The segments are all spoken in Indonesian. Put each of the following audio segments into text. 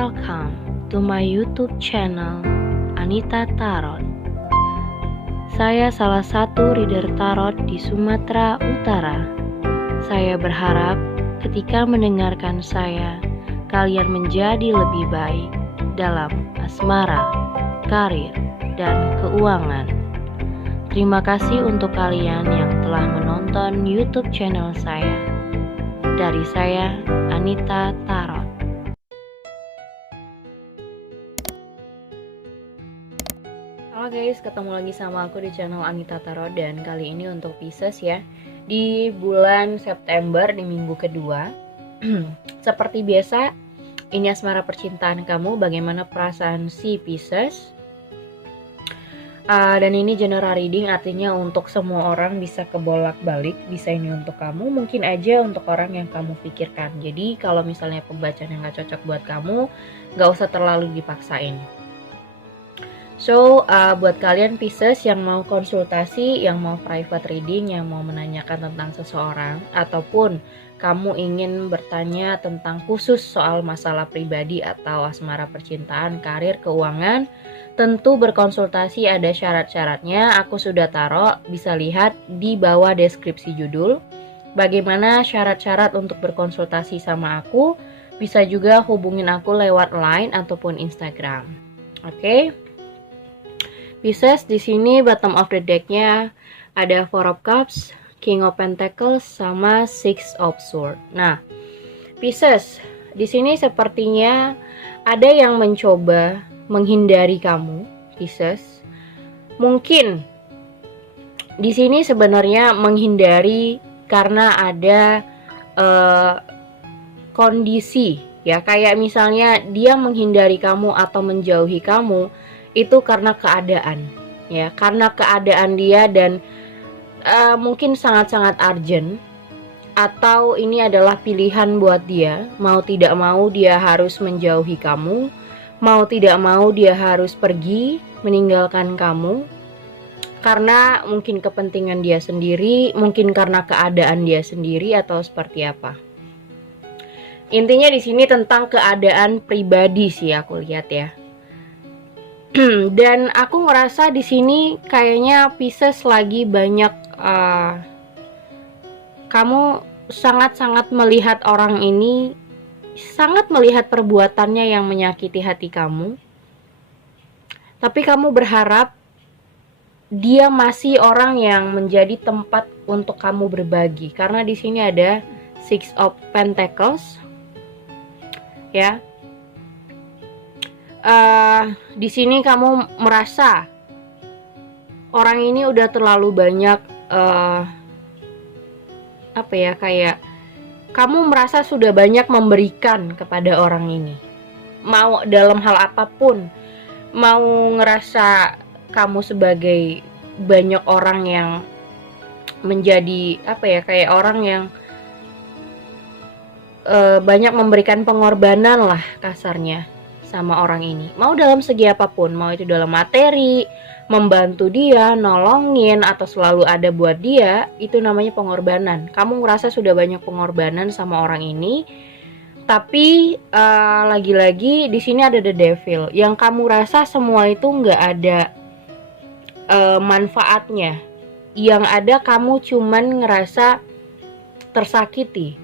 Welcome to my YouTube channel Anita Tarot. Saya salah satu reader tarot di Sumatera Utara. Saya berharap ketika mendengarkan saya, kalian menjadi lebih baik dalam asmara, karir, dan keuangan. Terima kasih untuk kalian yang telah menonton YouTube channel saya. Dari saya, Anita Tarot. Halo guys, ketemu lagi sama aku di channel Anita Tarot. Dan kali ini untuk Pisces ya, di bulan September, di minggu kedua. Seperti biasa, ini asmara percintaan kamu, bagaimana perasaan si Pisces. Dan ini general reading, artinya untuk semua orang, bisa kebolak-balik. Bisa ini untuk kamu, mungkin aja untuk orang yang kamu pikirkan. Jadi kalau misalnya pembacaan yang gak cocok buat kamu, gak usah terlalu dipaksain. So, buat kalian Pisces yang mau konsultasi, yang mau private reading, yang mau menanyakan tentang seseorang, ataupun kamu ingin bertanya tentang khusus soal masalah pribadi atau asmara percintaan, karir, keuangan, tentu berkonsultasi ada syarat-syaratnya. Aku sudah taruh, bisa lihat di bawah deskripsi judul. Bagaimana syarat-syarat untuk berkonsultasi sama aku, bisa juga hubungin aku lewat Line ataupun Instagram. Oke? Pisces, di sini bottom of the deck-nya ada Four of Cups, King of Pentacles, sama Six of Swords. Nah, Pisces, di sini sepertinya ada yang mencoba menghindari kamu, Pisces. Mungkin di sini sebenarnya menghindari karena ada kondisi, ya, kayak misalnya dia menghindari kamu atau menjauhi kamu itu karena keadaan, ya, karena keadaan dia dan mungkin sangat-sangat urgent, atau ini adalah pilihan buat dia, mau tidak mau dia harus menjauhi kamu, mau tidak mau dia harus pergi meninggalkan kamu, karena mungkin kepentingan dia sendiri, mungkin karena keadaan dia sendiri, atau seperti apa. Intinya di sini tentang keadaan pribadi sih aku lihat ya. Dan aku ngerasa di sini kayaknya Pisces lagi banyak kamu sangat-sangat melihat orang ini, sangat melihat perbuatannya yang menyakiti hati kamu. Tapi kamu berharap dia masih orang yang menjadi tempat untuk kamu berbagi, karena di sini ada Six of Pentacles, ya. Di sini kamu merasa orang ini udah terlalu banyak kayak kamu merasa sudah banyak memberikan kepada orang ini, mau dalam hal apapun, mau ngerasa kamu sebagai banyak orang yang menjadi kayak orang yang banyak memberikan pengorbanan lah kasarnya sama orang ini, mau dalam segi apapun, mau itu dalam materi, membantu dia, nolongin, atau selalu ada buat dia, itu namanya pengorbanan. Kamu ngerasa sudah banyak pengorbanan sama orang ini, tapi lagi-lagi di sini ada the devil, yang kamu rasa semua itu nggak ada manfaatnya, yang ada kamu cuman ngerasa tersakiti.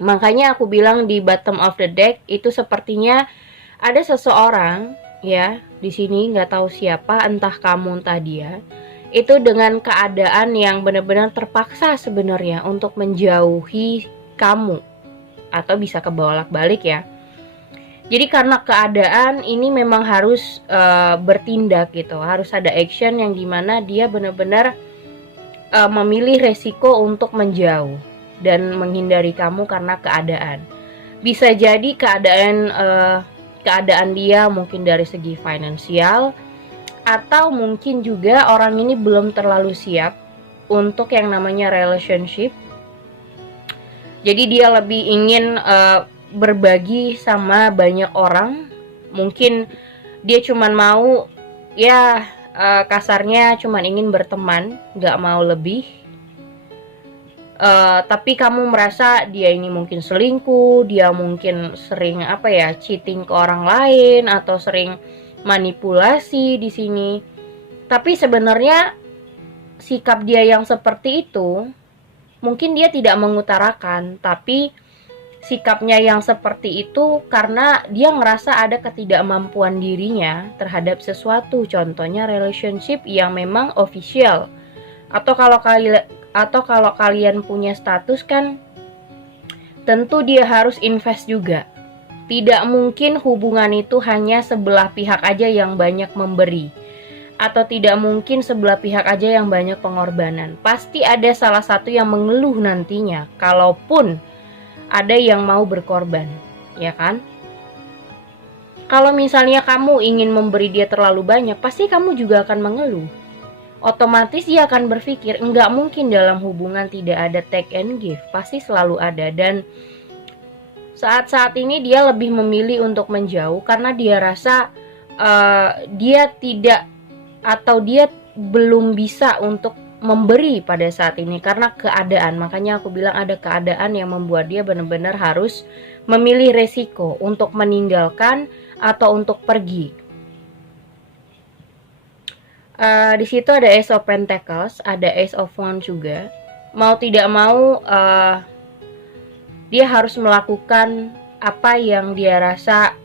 Makanya aku bilang di bottom of the deck itu sepertinya ada seseorang, ya, di sini nggak tahu siapa, entah kamu entah dia, itu dengan keadaan yang benar-benar terpaksa sebenarnya untuk menjauhi kamu, atau bisa kebolak-balik ya. Jadi karena keadaan ini memang harus bertindak gitu, harus ada action yang dimana dia benar-benar memilih resiko untuk menjauh dan menghindari kamu karena keadaan. Bisa jadi keadaan dia mungkin dari segi finansial, atau mungkin juga orang ini belum terlalu siap untuk yang namanya relationship. Jadi dia lebih ingin berbagi sama banyak orang. Mungkin dia cuman mau, ya, kasarnya cuman ingin berteman, gak mau lebih. Tapi kamu merasa dia ini mungkin selingkuh, dia mungkin sering cheating ke orang lain atau sering manipulasi di sini. Tapi sebenarnya sikap dia yang seperti itu mungkin dia tidak mengutarakan, tapi sikapnya yang seperti itu karena dia ngerasa ada ketidakmampuan dirinya terhadap sesuatu, contohnya relationship yang memang official. Atau kalau kalian punya status kan tentu dia harus invest juga. Tidak mungkin hubungan itu hanya sebelah pihak aja yang banyak memberi, atau tidak mungkin sebelah pihak aja yang banyak pengorbanan. Pasti ada salah satu yang mengeluh nantinya, kalaupun ada yang mau berkorban, ya kan? Kalau misalnya kamu ingin memberi dia terlalu banyak, pasti kamu juga akan mengeluh. Otomatis dia akan berpikir, enggak mungkin dalam hubungan tidak ada take and give, pasti selalu ada. Dan saat-saat ini dia lebih memilih untuk menjauh karena dia rasa dia tidak, atau dia belum bisa untuk memberi pada saat ini karena keadaan. Makanya aku bilang ada keadaan yang membuat dia benar-benar harus memilih resiko untuk meninggalkan atau untuk pergi. Di situ ada Ace of Pentacles, ada Ace of Wands juga. Mau tidak mau dia harus melakukan apa yang dia rasa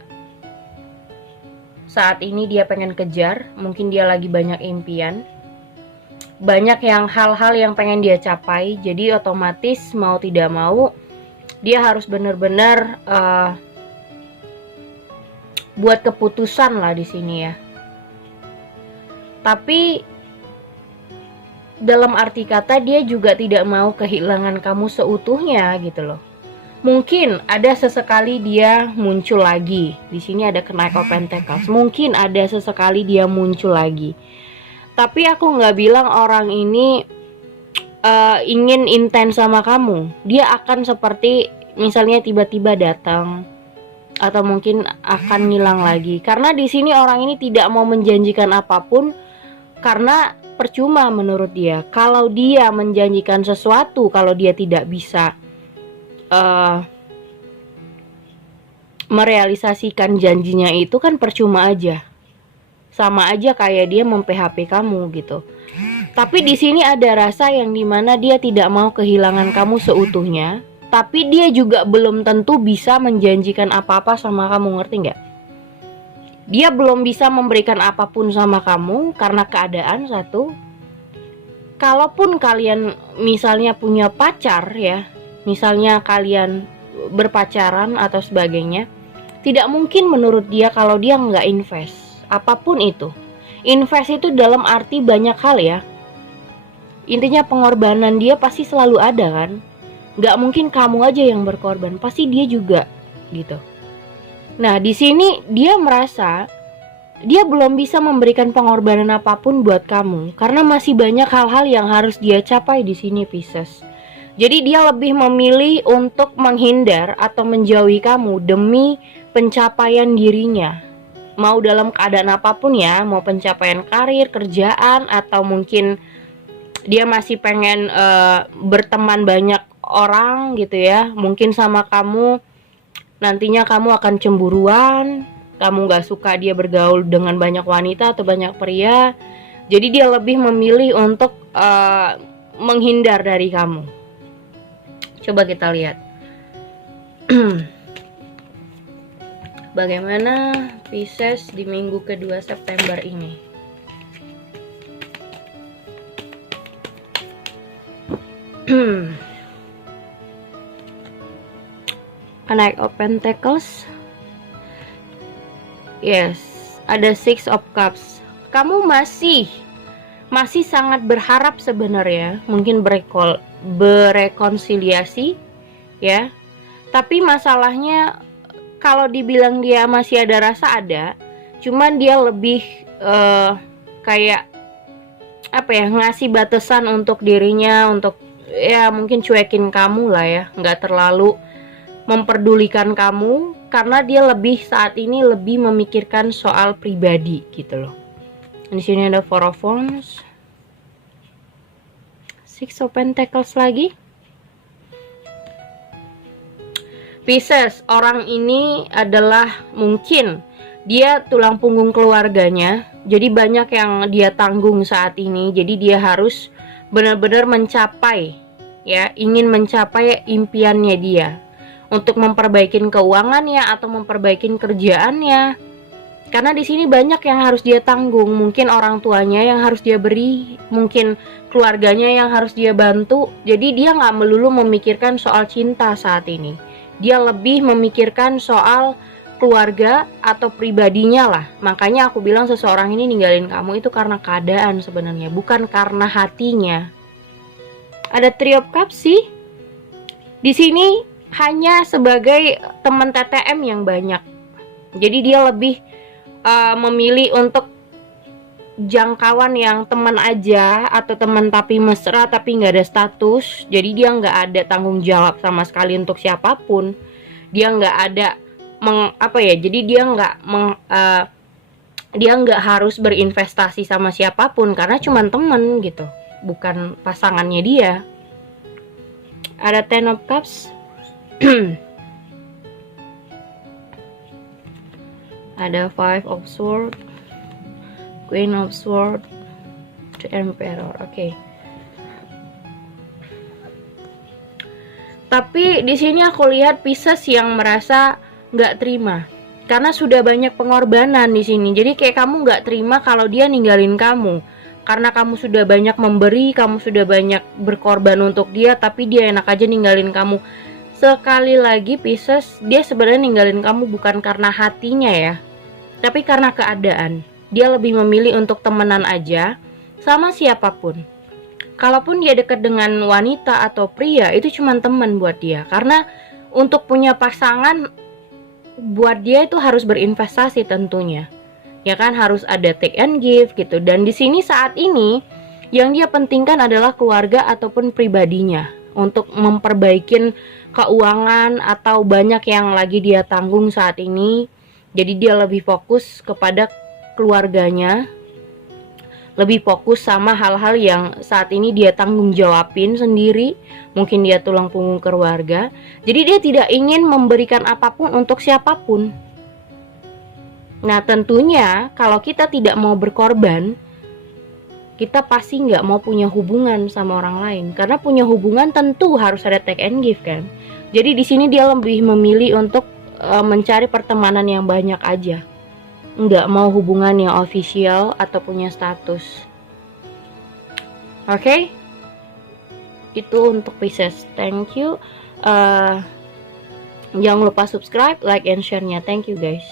saat ini dia pengen kejar. Mungkin dia lagi banyak impian, banyak hal-hal yang pengen dia capai. Jadi otomatis mau tidak mau dia harus benar-benar buat keputusan lah di sini ya. Tapi dalam arti kata dia juga tidak mau kehilangan kamu seutuhnya gitu loh. Mungkin ada sesekali dia muncul lagi. Di sini ada Knight of Pentacles. Mungkin ada sesekali dia muncul lagi. Tapi aku nggak bilang orang ini ingin intens sama kamu. Dia akan seperti misalnya tiba-tiba datang atau mungkin akan ngilang lagi. Karena di sini orang ini tidak mau menjanjikan apapun. Karena percuma menurut dia. Kalau dia menjanjikan sesuatu, kalau dia tidak bisa merealisasikan janjinya itu kan percuma aja. Sama aja kayak dia mem-PHP kamu gitu. Tapi di sini ada rasa yang dimana dia tidak mau kehilangan kamu seutuhnya. Tapi dia juga belum tentu bisa menjanjikan apa-apa sama kamu, ngerti nggak? Dia belum bisa memberikan apapun sama kamu karena keadaan satu. Kalaupun kalian misalnya punya pacar ya, misalnya kalian berpacaran atau sebagainya, tidak mungkin menurut dia kalau dia nggak invest apapun itu. Invest itu dalam arti banyak hal ya. Intinya pengorbanan dia pasti selalu ada kan. Nggak mungkin kamu aja yang berkorban, pasti dia juga gitu. Nah, di sini dia merasa dia belum bisa memberikan pengorbanan apapun buat kamu karena masih banyak hal-hal yang harus dia capai di sini, Pisces. Jadi dia lebih memilih untuk menghindar atau menjauhi kamu demi pencapaian dirinya. Mau dalam keadaan apapun ya, mau pencapaian karir, kerjaan, atau mungkin dia masih pengen berteman banyak orang gitu ya. Mungkin sama kamu nantinya kamu akan cemburuan, kamu gak suka dia bergaul dengan banyak wanita atau banyak pria. Jadi dia lebih memilih untuk menghindar dari kamu. Coba kita lihat bagaimana Pisces di minggu kedua September ini. Knight of Pentacles. Yes, ada Six of Cups. Kamu masih sangat berharap sebenarnya, mungkin berekonsiliasi ya. Tapi masalahnya kalau dibilang dia masih ada rasa, ada. Cuman dia lebih kayak apa ya, ngasih batasan untuk dirinya, untuk ya mungkin cuekin kamu lah ya, nggak terlalu memperdulikan kamu karena dia lebih saat ini lebih memikirkan soal pribadi gitu loh. Di sini ada Four of Wands, Six of Pentacles lagi. Pisces, orang ini adalah mungkin dia tulang punggung keluarganya, jadi banyak yang dia tanggung saat ini. Jadi dia harus benar-benar mencapai, ya, ingin mencapai impiannya dia untuk memperbaiki keuangannya atau memperbaiki kerjaannya. Karena di sini banyak yang harus dia tanggung, mungkin orang tuanya yang harus dia beri, mungkin keluarganya yang harus dia bantu. Jadi dia nggak melulu memikirkan soal cinta saat ini. Dia lebih memikirkan soal keluarga atau pribadinya lah. Makanya aku bilang seseorang ini ninggalin kamu itu karena keadaan sebenarnya, bukan karena hatinya. Ada Three of Cups sih. Di sini hanya sebagai teman TTM yang banyak. Jadi dia lebih memilih untuk jangkauan yang teman aja atau teman tapi mesra tapi nggak ada status. Jadi dia nggak ada tanggung jawab sama sekali untuk siapapun. Dia nggak ada jadi dia nggak harus berinvestasi sama siapapun karena cuma temen gitu, bukan pasangannya dia. Ada Ten of Cups. Ada Five of Swords, Queen of Swords, The Emperor. Oke. Tapi di sini aku lihat Pisces yang merasa nggak terima karena sudah banyak pengorbanan di sini. Jadi kayak kamu nggak terima kalau dia ninggalin kamu karena kamu sudah banyak memberi, kamu sudah banyak berkorban untuk dia, tapi dia enak aja ninggalin kamu. Sekali lagi Pisces, dia sebenarnya ninggalin kamu bukan karena hatinya ya, tapi karena keadaan. Dia lebih memilih untuk temenan aja sama siapapun. Kalaupun dia dekat dengan wanita atau pria, itu cuma teman buat dia. Karena untuk punya pasangan, buat dia itu harus berinvestasi tentunya. Ya kan, harus ada take and give gitu. Dan di sini saat ini yang dia pentingkan adalah keluarga ataupun pribadinya untuk memperbaiki keuangan atau banyak yang lagi dia tanggung saat ini. Jadi dia lebih fokus kepada keluarganya, lebih fokus sama hal-hal yang saat ini dia tanggung jawabin sendiri. Mungkin dia tulang punggung keluarga. Jadi dia tidak ingin memberikan apapun untuk siapapun. Nah tentunya kalau kita tidak mau berkorban, kita pasti nggak mau punya hubungan sama orang lain. Karena punya hubungan tentu harus ada take and give kan. Jadi di sini dia lebih memilih untuk mencari pertemanan yang banyak aja. Nggak mau hubungan yang official atau punya status. Oke? Itu untuk Pisces. Thank you. Jangan lupa subscribe, like, and share-nya. Thank you guys.